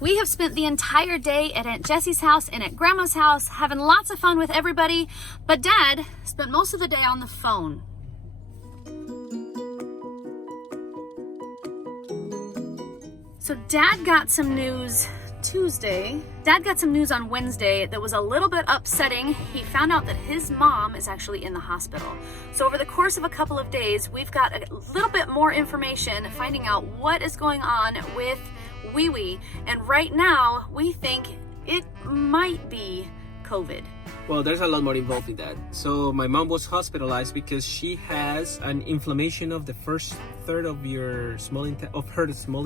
We have spent the entire day at Aunt Jessie's house and at Grandma's house, having lots of fun with everybody, but Dad spent most of the day on the phone. So Dad got some news Tuesday. Dad got some news on Wednesday that was a little bit upsetting. He found out that his mom is actually in the hospital. So over the course of a couple of days, we've got a little bit more information finding out what is going on with Wee Wee. And right now, we think it might be COVID. Well, there's a lot more involved in that. So my mom was hospitalized because she has an inflammation of the first third of her small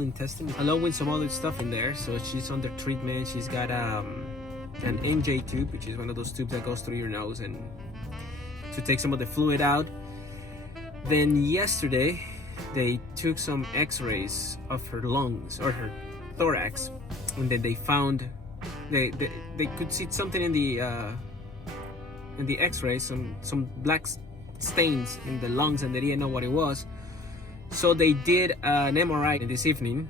intestine, along with some other stuff in there. So she's under treatment. She's got an NJ tube, which is one of those tubes that goes through your nose and to take some of the fluid out. Then yesterday, they took some X-rays of her lungs or her thorax, and then they found they could see something in the X-ray, some black stains in the lungs, and they didn't know what it was. So they did an MRI this evening,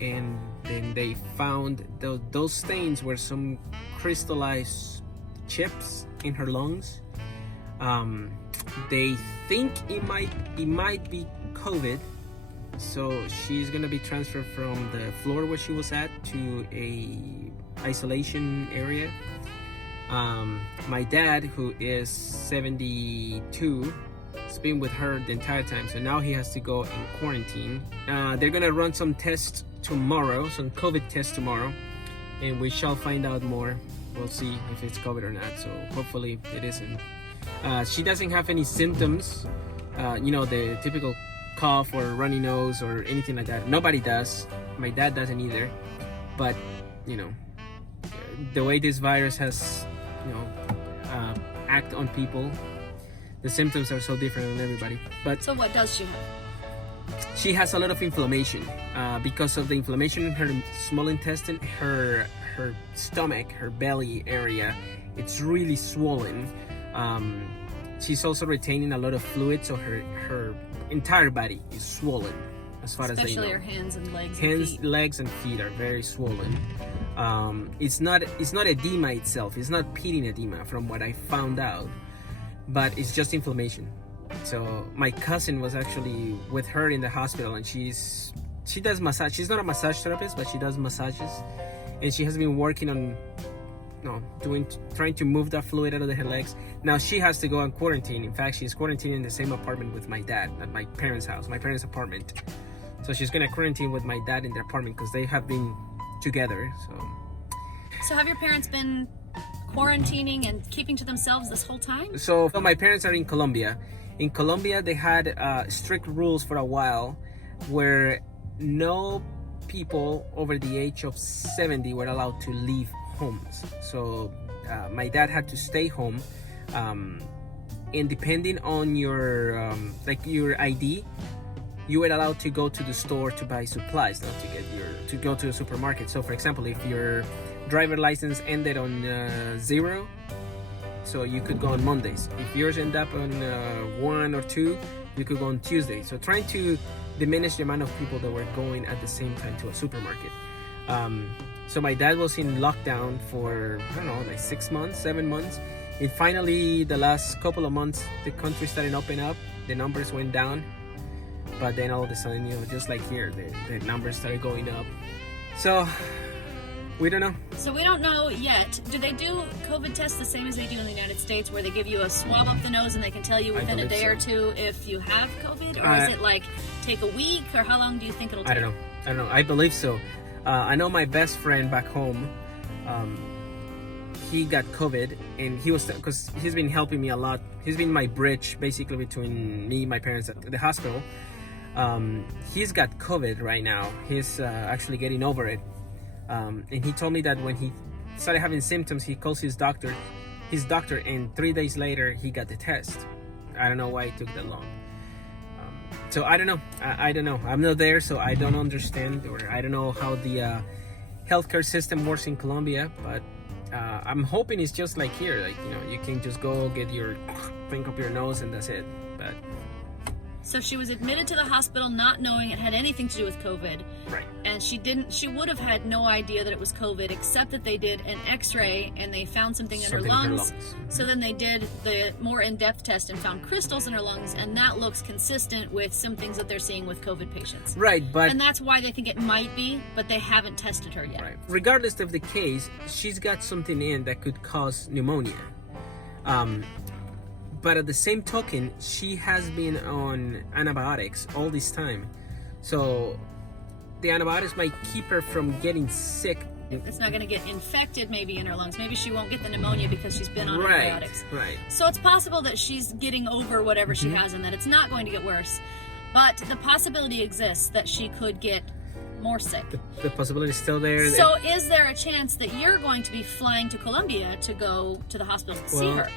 and then they found those stains were some crystallized chips in her lungs. They think it might be COVID. So she's gonna be transferred from the floor where she was at to a isolation area. My dad, who is 72, has been with her the entire time, so now he has to go in quarantine. They're gonna run some tests tomorrow, some COVID tests tomorrow, and we shall find out more. We'll see if it's COVID or not, so hopefully it isn't. She doesn't have any symptoms, the typical cough or runny nose or anything like that. Nobody does. My dad doesn't either. But the way this virus has act on people, the symptoms are so different on everybody. But So what does she have? she has a lot of inflammation. Because of the inflammation in her small intestine, her stomach, her belly area, it's really swollen. She's also retaining a lot of fluid, so her entire body is swollen, as far as they know. Especially her hands and legs. Legs and feet are very swollen. It's not edema itself. It's not pitting edema, from what I found out, but it's just inflammation. So my cousin was actually with her in the hospital, and she does massage. She's not a massage therapist, but she does massages, and she has been working on trying to move that fluid out of her legs. Now she has to go on quarantine. In fact, she's quarantined in the same apartment with my dad at my parents' house, my parents' apartment. So she's gonna quarantine with my dad in their apartment because they have been together. So have your parents been quarantining and keeping to themselves this whole time? So my parents are in Colombia. In Colombia, they had strict rules for a while where no people over the age of 70 were allowed to leave homes. So my dad had to stay home, and depending on your your ID, you were allowed to go to the store to buy supplies, not to go to the supermarket. So for example, if your driver license ended on 0, so you could go on Mondays. If yours ended up on 1 or 2, you could go on Tuesday. So trying to diminish the amount of people that were going at the same time to a supermarket. So my dad was in lockdown for, I don't know, like 6 months, 7 months. And finally, the last couple of months, the country started opening up. The numbers went down. But then all of a sudden, just like here, the numbers started going up. So, we don't know. So we don't know yet. Do they do COVID tests the same as they do in the United States, where they give you a swab up the nose and they can tell you within a day or two if you have COVID? Or is it like take a week, or how long do you think it'll take? I don't know. I believe so. I know my best friend back home, he got COVID, and because he's been helping me a lot. He's been my bridge basically between me and my parents at the hospital. He's got COVID right now. He's actually getting over it. And he told me that when he started having symptoms, he calls his doctor, and 3 days later he got the test. I don't know why it took that long. So I don't know. I don't know. I'm not there, so I don't understand, or I don't know how the healthcare system works in Colombia. But I'm hoping it's just like here. Like, you can just go get your thing up your nose and that's it. But So she was admitted to the hospital not knowing it had anything to do with COVID. Right. And she would have had no idea that it was COVID, except that they did an x-ray and they found something in her lungs. So then they did the more in-depth test and found crystals in her lungs, and that looks consistent with some things that they're seeing with COVID patients. Right, but... And that's why they think it might be, but they haven't tested her yet. Right. Regardless of the case, she's got something in that could cause pneumonia. But at the same token, she has been on antibiotics all this time. So the antibiotics might keep her from getting sick. It's not going to get infected maybe in her lungs. Maybe she won't get the pneumonia because she's been on antibiotics. Right. So it's possible that she's getting over whatever she has and that it's not going to get worse. But the possibility exists that she could get more sick. The possibility is still there. So is there a chance that you're going to be flying to Colombia to go to the hospital to see her?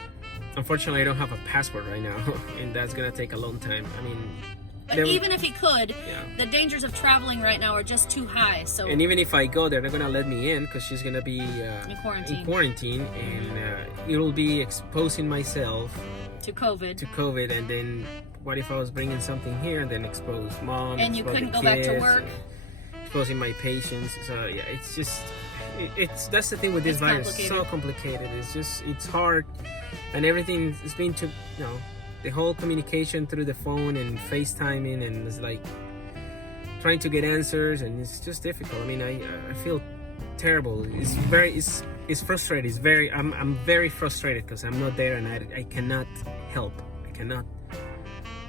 Unfortunately, I don't have a passport right now, and that's gonna take a long time. I mean, but even if he could, the dangers of traveling right now are just too high. So, and even if I go there, they're gonna let me in because she's gonna be in quarantine, and it'll be exposing myself to COVID. And then what if I was bringing something here and then expose mom? And you couldn't go back to work. Exposing my patients. So yeah, it's just. That's the thing with this virus. So complicated. It's hard, and everything is being the whole communication through the phone and FaceTiming, and it's like trying to get answers, and it's just difficult. I mean, I feel terrible. It's frustrating. I'm very frustrated because I'm not there, and I cannot help. I cannot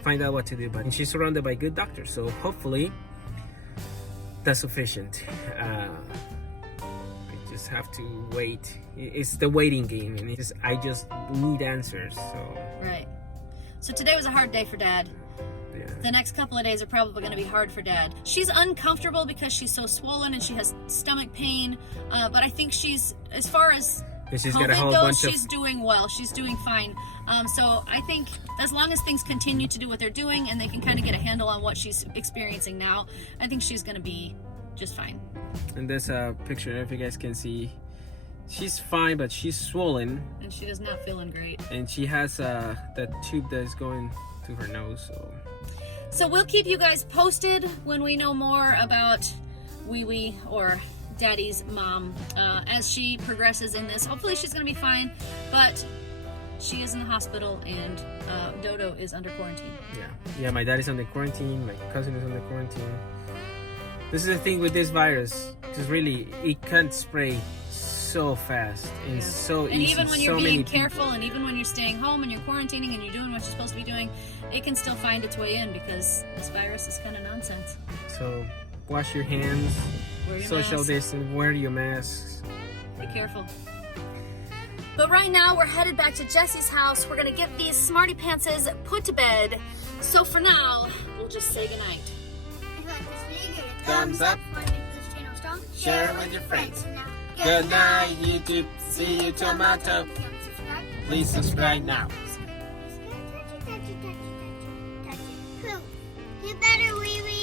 find out what to do. But she's surrounded by good doctors, so hopefully that's sufficient. Have to wait. It's the waiting game, and I just need answers. So today was a hard day for Dad. Yeah. The next couple of days are probably going to be hard for Dad. She's uncomfortable because she's so swollen and she has stomach pain, but I think she's, as far as she's COVID got a whole goes, bunch she's doing well. She's doing fine. So I think as long as things continue to do what they're doing and they can kind of get a handle on what she's experiencing now, I think she's going to be just fine. And there's a picture, if you guys can see, she's fine, but she's swollen, and she is not feeling great, and she has that tube that is going to her nose. So we'll keep you guys posted when we know more about Wee Wee, or Daddy's mom, as she progresses in this. Hopefully she's gonna be fine, but she is in the hospital, and Dodo is under quarantine. Yeah, my dad is under quarantine, my cousin is under quarantine. This is the thing with this virus, because really, it can't spray so fast and so easy. And even when you're being careful, people. And even when you're staying home and you're quarantining and you're doing what you're supposed to be doing, it can still find its way in because this virus is kind of nonsense. So, wash your hands, social distance, wear your masks. Be careful. But right now, we're headed back to Jesse's house. We're gonna get these Smarty Pantses put to bed. So for now, we'll just say goodnight. Thumbs up, share it with your friends. Good night, YouTube. See you tomorrow. Please subscribe now. You better wee wee.